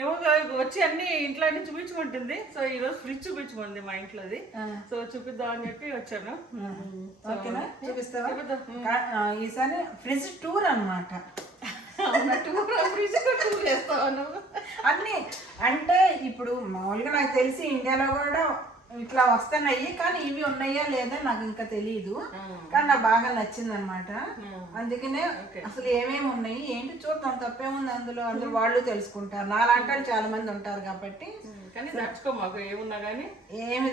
ఏమో వచ్చి అన్ని ఇంట్లో అన్ని చూపించమంటుంది. సో ఈ రోజు ఫ్రిడ్జ్ చూపించమంది మా ఇంట్లోది. సో చూపిద్దాం అని చెప్పి వచ్చాను. ఓకేనా, చూపిస్తావా? ఈసారి ఫ్రిడ్జ్ టూర్ అనమాట. అన్ని అంటే ఇప్పుడు మామూలుగా నాకు తెలిసి ఇండియాలో కూడా ఇట్లా వస్తున్నాయి, కానీ ఇవి ఉన్నాయా లేదా నాకు ఇంకా తెలియదు. కానీ నాకు బాగా నచ్చింది అనమాట. అందుకనే అసలు ఏమేమి ఉన్నాయి ఏంటి చూద్దాం, తప్పేముంది అందులో. అందరూ వాళ్ళు తెలుసుకుంటారు, నాలాంటి వాళ్ళు చాలా మంది ఉంటారు కాబట్టి. ఏమి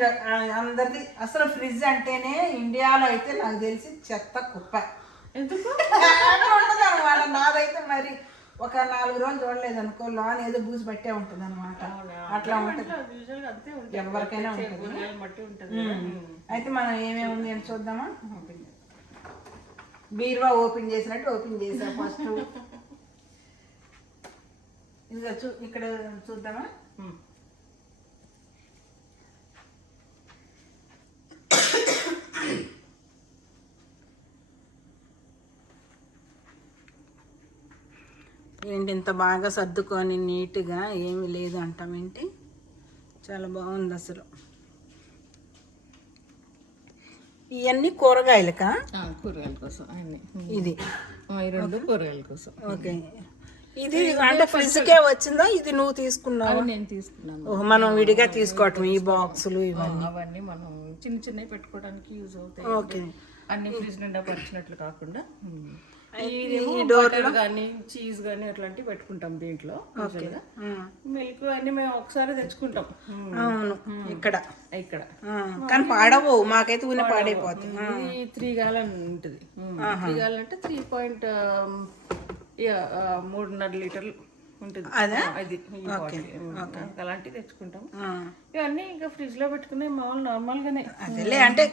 అందరిది అసలు ఫ్రిడ్జ్ అంటేనే ఇండియాలో అయితే నాకు తెలిసి చెత్త కుప్ప. ఎందుకు ఉండదు అనమాట. నాదైతే మరి ఒక 4 రోజులు చూడలేదు అనుకో, లోన్ ఏదో బూజు పట్టే ఉంటుంది అనమాట. అట్లా ఉంటుంది, ఎవరికైనా ఉంటుంది. అయితే మనం ఏమేమి ఉంది అని చూద్దామా? బీరువా ఓపెన్ చేసినట్టు ఓపెన్ చేసా ఫస్ట్. ఇది ఇక్కడ చూద్దామా? ఏంటి ఇంత బాగా సర్దుకొని నీట్గా ఏమీ లేదు అంటామేంటి? చాలా బాగుంది అసలు. ఇవన్నీ కూరగాయలకా? కూరగాయల కోసం ఇది 2 కూరగాయల కోసం. ఓకే, ఇది అంటే ఫ్రిడ్జ్కే వచ్చిందా? ఇది నువ్వు తీసుకున్నావు? నేను తీసుకున్నాను. మనం విడిగా తీసుకోవటం ఈ బాక్సులు ఇవన్నీ? అవన్నీ మనం చిన్న చిన్నవి పెట్టుకోవడానికి యూజ్ అవుతాయి. ఓకే, అన్ని ఫ్రిడ్జ్ నిండా పరిచినట్లు కాకుండా ఈ డోర్ కానీ చీజ్ కానీ అట్లాంటివి పెట్టుకుంటాం దీంట్లో. మిల్క్ అన్ని మేము ఒకసారి తెచ్చుకుంటాం. అవును, ఇక్కడ కానీ పాడవు, మాకైతే ఊనే పాడైపోతాయి. ఇది 3 gallon ఉంటుంది. 3 gallon అంటే 3.5 లీటర్లు ఉంటుంది. అది అలాంటివి తెచ్చుకుంటాం. ఇవన్నీ ఇంకా ఫ్రిడ్జ్ లో పెట్టుకునే మామూలు నార్మల్ గానే. అదేలే, అంటే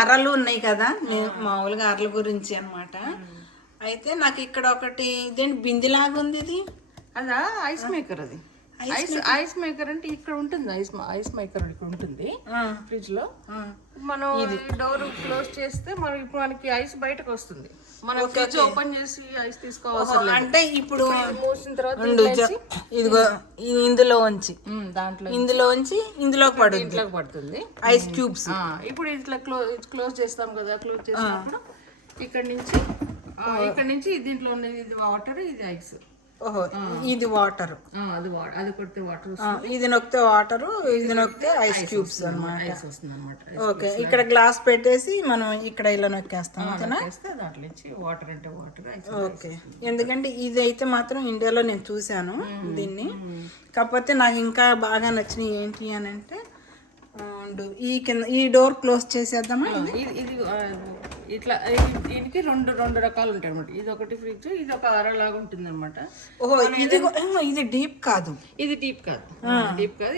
అరలు ఉన్నాయి కదా మామూలుగా, అరల గురించి అనమాట. అయితే నాకు ఇక్కడ ఒకటి ఇదేంటి బిందిలాగా ఉంది, ఇది అదా ఐస్ మేకర్. అది ఐస్ మేకర్ అంటే ఇక్కడ ఉంటుంది. ఐస్ మేకర్ ఇక్కడ ఉంటుంది ఫ్రిడ్జ్ లో. మనం డోర్ క్లోజ్ చేస్తే మనకి ఐస్ బయటకు వస్తుంది. మనం ఫ్రిడ్జ్ ఓపెన్ చేసి ఐస్ తీసుకోవాలి. అంటే ఇప్పుడు మూసిన తర్వాత ఇదిగో ఇందులో ఉంచి ఇందులోకి పడుతుంది ఐస్ క్యూబ్స్. ఇప్పుడు ఇట్లా క్లోజ్ చేస్తాం కదా, క్లోజ్ చేసినప్పుడు ఇక్కడ నుంచి దీంట్లో ఉన్నది ఇది వాటర్, ఇది ఐస్. ఓహో, ఇది వాటర్, అది కొడితే వాటర్, ఇది నొక్కితే వాటర్, ఇది నొక్కితే ఐస్ క్యూబ్స్ అన్నమాట. ఓకే, ఇక్కడ గ్లాస్ పెట్టేసి మనం ఇక్కడ ఇలా నొక్కేస్తాం అంతేనా? దాంట్లో నుంచి వాటర్ అంటే వాటర్. ఓకే, ఎందుకంటే ఇది అయితే మాత్రం ఇండియాలో నేను చూశాను దీన్ని. కాకపోతే నాకు ఇంకా బాగా నచ్చినవి ఏంటి అని అంటే, ఈ డోర్ క్లోజ్ చేసేద్దామా? ఇది ఇట్లా దీనికి రెండు రకాలు ఉంటాయి అనమాట. ఇది ఒకటి ఫ్రిడ్జ్, ఇది ఒక అరలాగా ఉంటుంది అనమాట. ఓహో, ఇది డీప్ కాదు. ఇది డీప్ కాదు,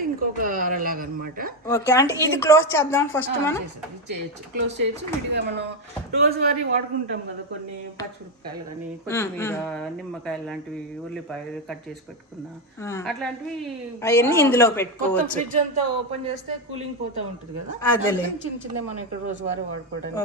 ఇంకొక అరలాగా అనమాట. ఓకే, అంటే ఇది క్లోజ్ చేద్దాం ఫస్ట్. మనం క్లోజ్ చేయొచ్చు. విడిగా మనం రోజువారీ వాడుకుంటాం కదా, కొన్ని పచ్చిమిరపకాయలు కానీ, కొత్తిమీర, నిమ్మకాయలు లాంటివి, ఉల్లిపాయలు కట్ చేసి పెట్టుకున్నా అట్లాంటివి అవన్నీ ఇందులో పెట్టుకోవచ్చు. ఫ్రిడ్జ్ అంతా ఓపెన్ చేస్తే కూలింగ్ పోతా ఉంటుంది కదా, అదే చిన్న మనం ఇక్కడ రోజువారీ వాడుకోవడానికి.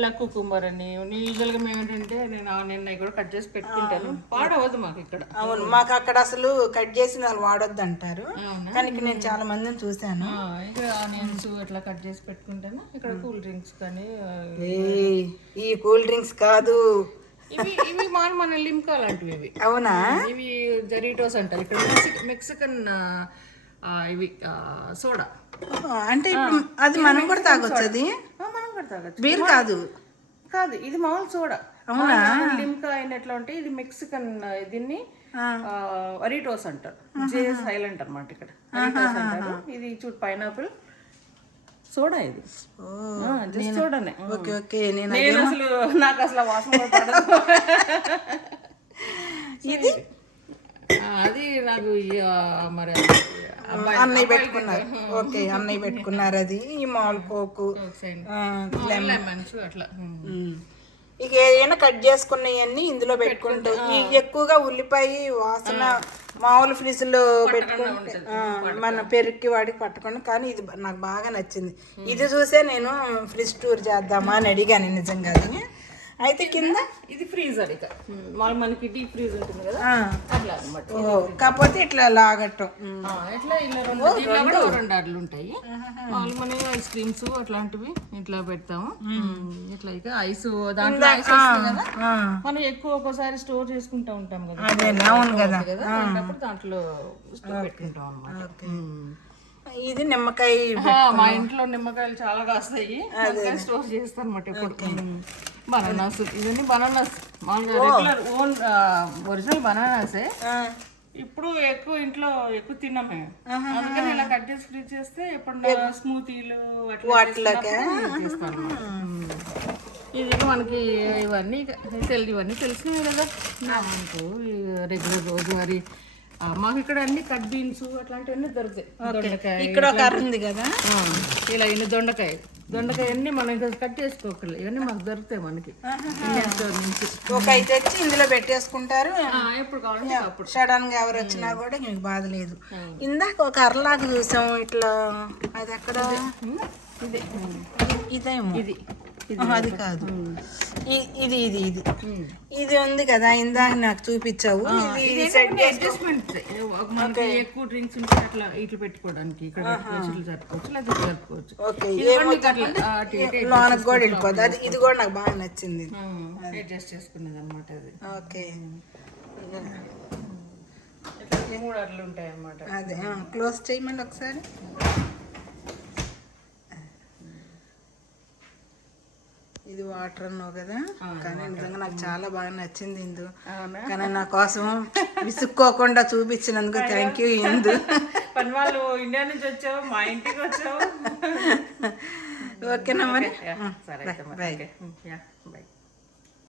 ఇలా కుకుంబర్ అని యూజువల్ గా మేము ఏంటంటే నేను కూడా కట్ చేసి పెట్టుకుంటాను. పాడవద్దు మాకు ఇక్కడ. అవును, మాకు అక్కడ అసలు కట్ చేసి వాడొద్దు అంటారు, కానీ ఇక్కడ నేను చాలా మందిని చూసాను. ఇక్కడ ఆనియన్స్ అట్లా కట్ చేసి పెట్టుకుంటాను. ఇక్కడ కూల్ డ్రింక్స్ కానీ, ఈ కూల్ డ్రింక్స్ కాదు, ఇవి మన లిమ్కా లాంటివి. ఇవి అవునా? ఇవి జరీటోస్ అంటారు ఇక్కడ. మెక్సికన్ ఇవి సోడా. అంటే అది మనం కూడా తాగొచ్చు. అది మనం కూడా తాగొచ్చు, బీర్ కాదు. ఇది మామూలు సోడా. లిమ్కా అయినట్లు ఉంటే ఇది మెక్సికన్. దీన్ని అరిటోస్ అంటారు, జే సైలెంట్ అనమాట ఇక్కడ. అరిటోస్ అంటారు. ఇది చూడు పైనాపిల్ సోడా. ఇది సోడానే. ఓకే ఓకే, నాకు అసలు వాసన పడదు. ఇది అది నాకు మరి అన్నయ్య పెట్టుకున్నారు. ఓకే, అన్నయ్య పెట్టుకున్నారు. అది ఈ మాల్ కోకు, అట్లా. ఇక ఏదైనా కట్ చేసుకున్నవన్నీ ఇందులో పెట్టుకుంటాం. ఎక్కువగా ఉల్లిపాయ వాసన మామూలు ఫ్రిడ్జ్ లో పెట్టుకుంటే మన పెరుగుకి వాడికి పట్టుకోండి. కానీ ఇది నాకు బాగా నచ్చింది. ఇది చూసే నేను ఫ్రిడ్జ్ టూర్ చేద్దామా అని అడిగాను నిజంగా. అయితే కింద ఇది ఫ్రీజర్ ఇక మనకి డీప్ ఫ్రీజ్ ఉంటుంది కదా అట్లా అనమాట. కాకపోతే ఇట్లా లాగట్టం. ఇట్లా ఇలా రెండు అడ్లు ఉంటాయి. మామూలు మనం ఐస్ క్రీమ్స్ అట్లాంటివి ఇట్లా పెడతాము. ఇట్లా ఇక ఐస్ దాంట్లో ఐస్ వస్తుంది కదా, మనం ఎక్కువ ఒకసారి స్టోర్ చేసుకుంటా ఉంటాం కదా. అవును కదా, అలాంటప్పుడు దాంట్లో పెట్టుకుంటాం అనమాట. ఇది నిమ్మకాయ. మా ఇంట్లో నిమ్మకాయలు చాలా కాస్తాయి, స్టోర్ చేస్తాను అనమాట ఎప్పుడు. బనానాస్, ఇవన్నీ బనానాస్ మామూలుగా రెగ్యులర్ ఓన్ ఒరిజినల్ బనానాసే. ఇప్పుడు ఎక్కువ ఇంట్లో ఎక్కువ తిన్నాం మేము, అందుకని ఇలా కట్ చేసి ఫ్రీజ్ చేస్తే ఎప్పుడు స్మూతీలు అట్లా చేస్తాను. ఇది మనకి ఇవన్నీ తెలిసినవి కదా మనకు రెగ్యులర్ రోజువారీ. మాకు ఇక్కడ అన్ని కట్ బీన్స్ అట్లాంటివన్నీ దొరుకుతాయి. దొండకాయ ఇక్కడ ఒక అర ఉంది కదా, ఇలా ఇన్ని దొండకాయ అన్ని మనం ఇంకా కట్ చేసుకోకర్లేదు, ఇవన్నీ మాకు దొరుకుతాయి మనకి స్టోర్ నుంచి. ఒక అయితే తెచ్చి ఇందులో పెట్టేసుకుంటారు, ఎప్పుడు కావాలంటే అప్పుడు. సడన్ గా ఎవరు వచ్చినా కూడా మీకు బాధ లేదు. ఇందాక ఒక అరలాగా చూసాం ఇట్లా, అది ఎక్కడ? ఇదేమో ఇది అది కాదు, ఇది ఇది ఇది ఇది ఉంది కదా ఇందాక నాకు చూపించావు. అడ్జస్ట్మెంట్ మనకి ఎక్కువ డ్రింక్స్ ఉంటే అట్లా ఇట్లా పెట్టుకోవడానికి ఇక్కడ జరుపుకోవచ్చు, లేదా జరుపుకోవచ్చు. లోనకు కూడా వెళ్ళిపోద్ది. అది ఇది కూడా నాకు బాగా నచ్చింది, అడ్జస్ట్ చేసుకునేది అనమాట అది. ఓకే, మూడు అట్లా ఉంటాయి అన్నమాట. అదే క్లోజ్ చేయమండి ఒకసారి. ఇది వాటర్ అన్నావు కదా, కానీ నిజంగా నాకు చాలా బాగా నచ్చింది ఇందు. కానీ నా కోసం విసుక్కోకుండా చూపించినందుకు థ్యాంక్ యూ ఇందు. వాళ్ళు ఇండియా నుంచి వచ్చావు, మా ఇంటికి వచ్చావు. ఓకేనా మరి, సరే. బాయ్.